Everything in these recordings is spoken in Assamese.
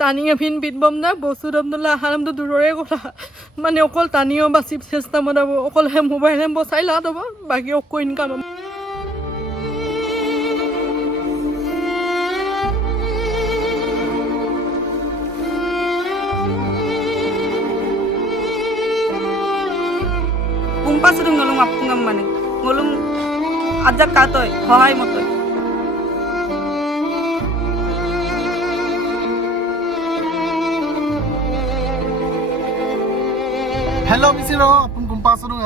টানিয়ে ফিন বিটবম না বসুর আব্দুল্লাহ হারাম তো দূররে কথা মানে অকল টানিও বাঁচি চেষ্টা মতাব অকল হে মোবাইল হে বচাই লা দেব বাকি অক income kumpas rum ngolong apungam mane ngolong ajak katoy hohai motoy Hello misiro apun kumpasuru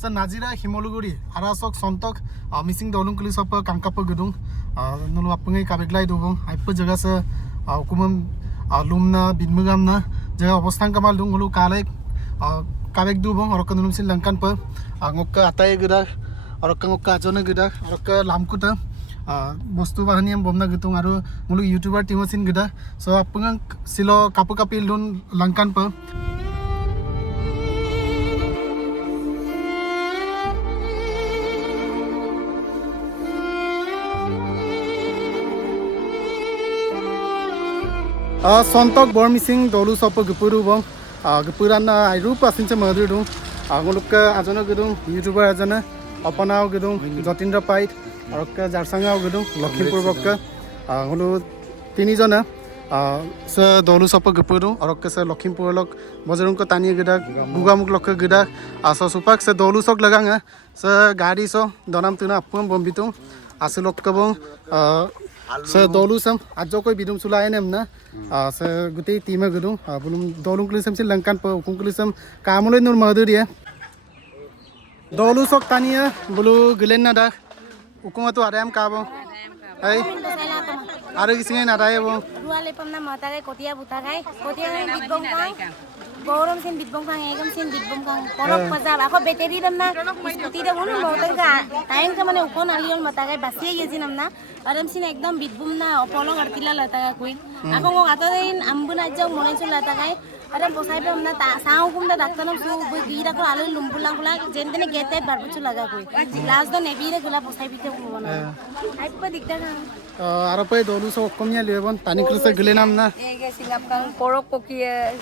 sa Najira Himoluguri arasok sontok missing dolung kuli sop kangkap gedung nulu apungai kabeglai dubung aipa jaga sa hukumam lumna binmugamna jaga obostan kamal dung ngulu kalek kabek dubung orok nulum sin langkan pa ngokka atai gedak orok ngokka ajona gedak orok lamkuta বস্তু বাহানি বমনা গিতুং আৰু মুলু YouTuber টিমসিন গিদা so apong সিলো Kapu কাপি Lun Lankan p sontok bor missing dolu sop gepuru bong gepuran airu pasin se madru dung ngoluk ajana gedung youtuber ajana opanao gedung jotindra pait arok jarsangao gedung lakhimpur bokka ngolu tini jona se dolu sop gepuru arok se lakhimpur lok bozarung ko tani gedak bugamuk lok gedak asa supak se dolu sok laganga se gari so donam tuna apum bombitung asulok kabong se dolu sam ajo koi bidum sulai nem na se gutei tima gedung bulum dolung klisam sin langkan pa ukung klisam kamuloi nur madur ya dolu sok tania bulu gelen na da ukung tu aram kabo ai aru kisingai na dai bo ruale pamna mata kai kotia buta kai kotia bitbong kang gauram sin bitbong kang egam sin bitbong kang porok pajab ako battery damna scooty da bunu motor ka time ka mane ukon alion mata kai basi ye namna aram sin ekdam bitbum na opolo artila lata ka kuin ako ngok atoin ambuna jang monai chula ta kai aram posai pe amna ta saung kum da daktanam su gira ko alu lumpulang kula jentene gete barbuchu laga koi last do nebire gula posai bite kumona aipa dikda kan aro pe dolu sok komnya lebon tani klisa gelenam na ege singap kang porok koki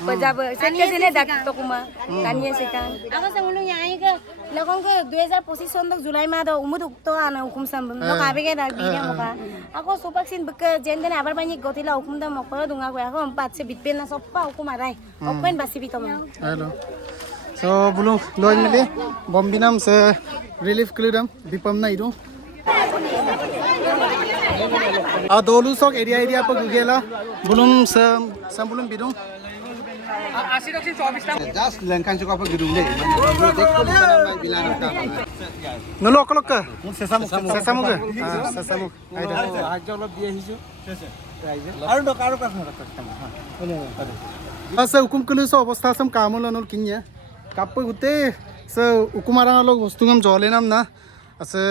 pajab seke sine dak to kuma taniye sekan ako sa mulung yai ka lokong ke 2025 son tak Julai ma do umud ukto ana hukum sambam lok abe ke dak bire moka ako supak sin bek jentene abar banyi gotila hukum da mokko dunga ko ako empat se bitpen na soppa hukum arai open basi bitom hello so bulung loy mili bombinam se relief klidam bipam na idu dolu sok area pa gugela bulum sam bulum bidung just langkan cukup apa gedung deh dekko mana bilang ka nolo okolok ka sesamuk ka sesamuk aida aja olop দিয়ে আহিছো আৰু নো কাৰো প্ৰশ্ন asa hukum kulu so obostha sam kamul anol kinya kapu gute se hukumarang log bostungam jolenam na ase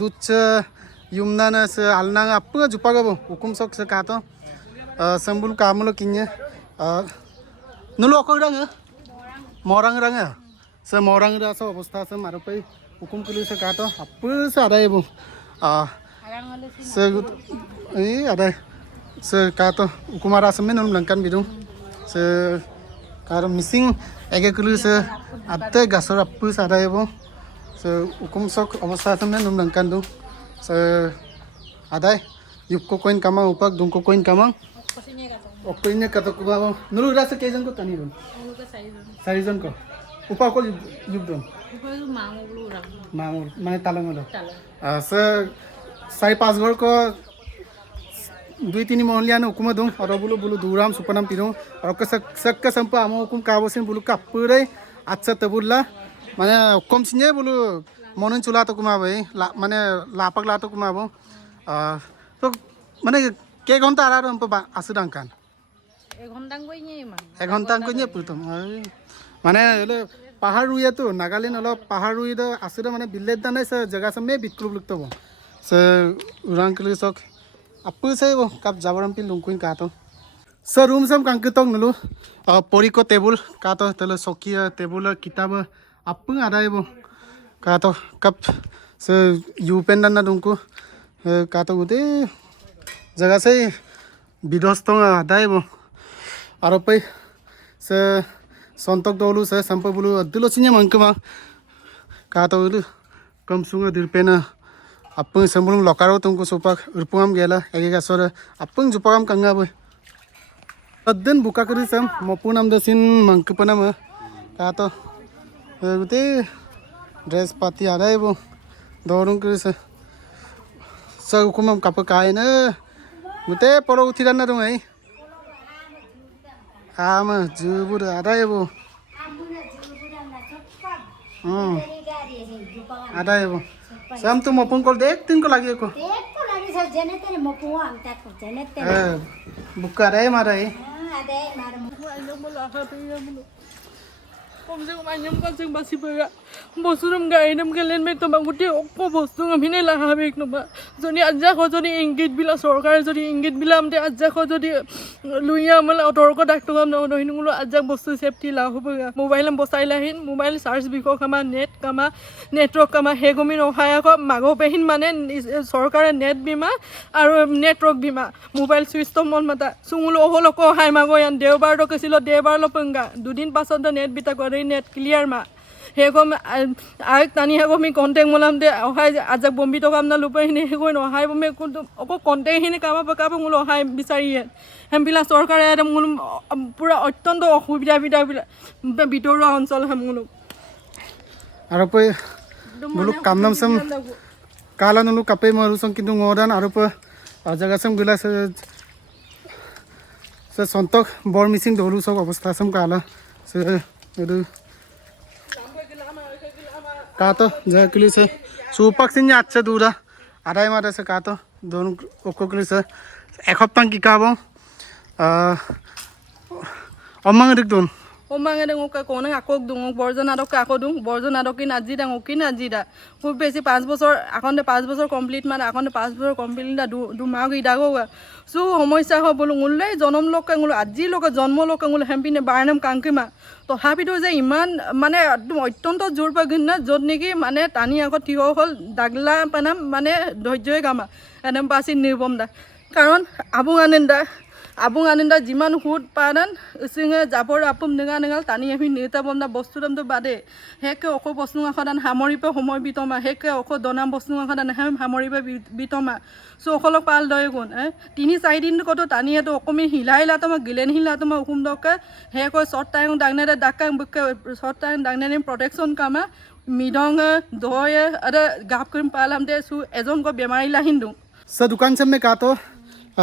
duch yumna na se alna appu jupa gabo hukum sok se kato sambul kamul kinya nulu okorang morang ranga se morang ra so obostha sam aropai hukum kulu se kato appu se adai bu se adai se kato hukumara sam men langkan bidung se karo missing ege kulu se atte gasor appu se adai bu se hukum sok obostha sam men langkan du se adai yukko koin kamang upak dungko koin kamang okoinnya kata kubago nulu rasa kejan ko tani don sarijon ko upa ko yubdon mamul mane talang do se sai pas gor ko 2-3 mohlian hukuma dong aro bulu duram supanam pirong aro ka sak sampa amo hukum kabosin bulu kapurai acha tabulla mane kom sinye bulu monon chula to kuma bai mane lapak la to kuma bo to mane ke gonta ara rom pa asudang kan এক ঘন্টা কইনে প্রথম মানে হলো পাহাড় রুইয়া তো নাগাল্যান্ড হলো পাহাড় রুই তো আসলে মানে বিলেট দানাই সে জায়গা সামনে বিটকুল লুকতো সে উরাংকলি সক আপু সে কাপ জাবরাম পিল লুকুইন কাতো সে রুম সাম কাঙ্কিতক নলু পরিকো টেবুল কাতো তলে সকিয়া টেবুল কিতাব আপু আদাইব কাতো কাপ সে ইউপেন দানা দুংকু কাতো গুতে জায়গা সে বিধ্বস্ত আদাইব Arapai se sontok dolu se sampai bulu adilosinya mangkema kata dulu kamsunga dirpena apung sebelum lokaro tungku sopak urpungam gela ege gasora apung jupagam kanga boy adden buka kari sam mapunam dasin mangkepana ma kata gute dress pati ada ibu dorong kari se hukumam kapakai na gute polo utiran na dong ai ama jubur ada ibu ada ibu sam tu mapun kol dek tin ko lagi ko buka ada mara ai কমসে কম আইনাম কাছে বাসি পাগা বসুরম গাইনাম গেলেন মে তোমা গুটি অক বস্তু আমিনে লাহাবেক নবা যদি আজ্জা খ যদি ইংগিত বিলা সরকার যদি ইংগিত বিলা আমতে আজ্জা খ যদি লুইয়া আমল অতর্ক ডাক্তার কাম নহিনুগুলো আজ্জা বস্তু সেফটি লা হবগা মোবাইলম বসাইলাহিন মোবাইল চার্জ বিক কামা নেট কামা নেটৱৰ্ক কামা হেগমি নহায়া ক মাগো পেহিন মানে সৰকাৰে নেট বিমা আৰ নেটৱৰ্ক বিমা মোবাইল সুইচ অফ মন মাতা সুঙুলো হলক হাই মাগো ইয়ান দেওবাৰ দকছিল দেওবাৰ লপঙ্গা দুদিন পাছত নেট বিতা করে নেট ক্লিয়ার মা হেগম আগ তানি হেগমি কন্টেক্ট মলাম দে অহাই আজ বম্বিত কাম না লুপাই হিনে হেগই নহাই বমে অক কন্টেক্ট হিনে কামা পকাব মুল অহাই বিচাৰিয়ে হেমবিলা সৰকাৰে মুল পুৰা অত্যন্ত অসুবিধা ভিতৰুৱা অঞ্চল হেমুলক arapai bulu kamnam sam kala nulu kape maru sang kintu ngodan arapai jaga sam gila se sontok bor missing dolu sok obostha sam kala se edu kato ja kili se supak sinya acha dura adai mara se kato don okokli se ekhoppang ki kabo omang rik don ওমাঙে ডাঙৰ কোনে আকৌ দুঙ বৰ্জন আদক আকৌ দুঙ বৰ্জন আদকি নাজি ডাঙৰ কি নাজি দা খুব বেছি 5 বছৰ আকন্তে 5 বছৰ কমপ্লিট মানে আকন্তে 5 বছৰ কমপ্লিট দা দু মাগ ইদাগো সু সমস্যা হবলো উল্লে জনম লোক কাঙুল আজি লোক জন্ম লোক কাঙুল হেম্পিনে বাৰনাম কাংকিমা তথাপিতো যে ইমান মানে একদম অত্যন্ত জোৰ পাগিন না যত নেকি মানে টানি আগত থিয় হল দাগলা পানাম মানে ধৈৰ্যই গামা এনম পাছি নিৰ্বম দা কাৰণ আবুং আনন্দা যিমান হুট পাৰান সিঙে জাবৰ আপুম নেঙা নেঙাল টানি আমি নেতা বমদা বস্তু দামটো বাদে হেকে অক বস্তু আখদান সামৰিব সময় বিতমা হেকে অক দনাম বস্তু আখদান হেম সামৰিব বিতমা সো অকলক পাল দয় গুণ 3-4 দিন কত টানি এটো অকমি হিলাইলা তোমা গিলেন হিলা তোমা হুকুম দকে হে কয় শর্ট টাইম ডাগনেৰে ডাকাং বকে শৰ্ট টাইম ডাগনেৰে প্ৰটেকশন কামা মিডং দয় আৰে গাপ কৰিম পালাম দে সু এজন ক বেমাৰী লাহিন্দু sa dukan sam me kato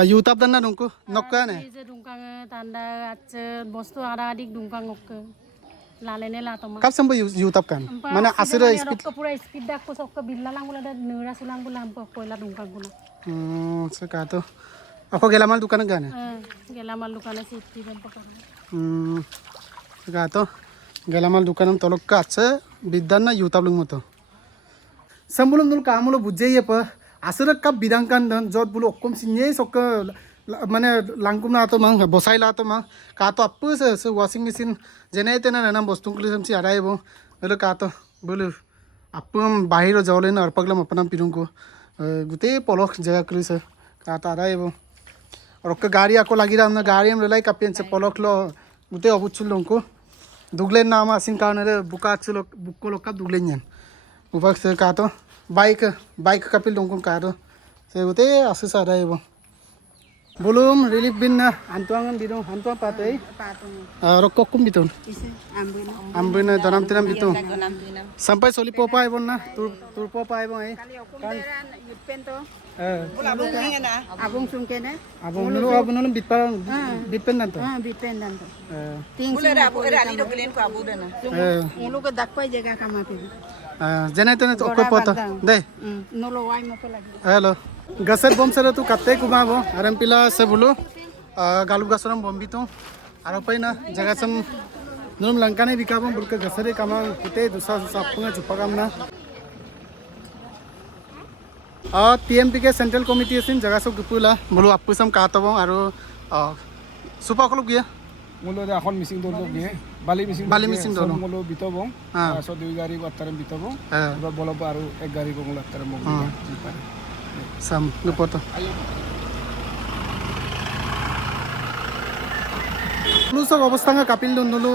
YouTube dan na dongko nokka ne je dungkang tanda ache bostu ada adik dungkang okke lalene la toma kap sam YouTube kan mana asira speed pura speed dak ko sok billa lang bula da neura sulang bula am koila dungkang bula sa kato ako gelamal dukan ga ne gelamal dukane safety ban pakar kato gelamal dukanam tolokka ache biddan na YouTube lung moto sambulum dul kamulo bujjeiye pa asira kap bidangkan dan jot bulu okkom sinye sok মানে লাংকুম না তো মাং বসাইলা তো মাং কাতো আপু সে ওয়াশিং মেশিন জেনে তেনা নাম বস্তু কুলি সমসি আড়াইব হলো কাতো বলে আপুম বাহির যাওলে না অরপাগলাম আপনাম পিরুঙ্কো গুতে পলক জায়গা করিছে কাতো আড়াইব আর ওকে গাড়ি আকো লাগিরাম না গাড়ি এম লাই কাপিয়েন সে পলক লো গুতে অবুচ্ছুল লঙ্কো দুগলেন নাম আসিন কারণে বুকা ছিল বুকো লোকা দুগলেন যান উপাক সে কাতো বাইক কাপিল লঙ্কো কাতো সে গুতে আসে আড়াইব Belum relief bin na antuangan bidong antuang patay rokok kum biton ambina danam tinam biton sampai soli popa ibon na tur popa ibon ai kan yutpen to abong sungkene abong lu bitpen nan to bitpen dan to Boleh ada abu ada ali do kelen ko abu dana. ulu ke dakpai jaga kamati jene tene okko pota dai nolo wai mo lagi hello gasar bom sara tu katte kumabo aram pila se bulu galu gasaram bom biton aro paina jaga sam num lankane bikabam bulka gasare kama kute dusa sapunga chupagam na TMP ke central committee asin jaga sab gupula bulu appusam katabo aro supa kholu gya mulo de এখন মিসিং দল গিয়ে বালি মিসিং দল মুলো বিতবং সো দুই গাড়ি আত্তারে বিতবং এবার বলব আর এক গাড়ি কো মুলো আত্তারে মগ পারে sam gupoto Lusok ọবস্থা nga kapil dun dulu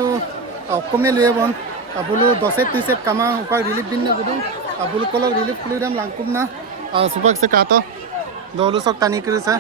okkome luye bon abulu doset tiset kama upa relief bin na gudung abulu kolok relief kulidam langkum na supak se kato dolu sok tani krise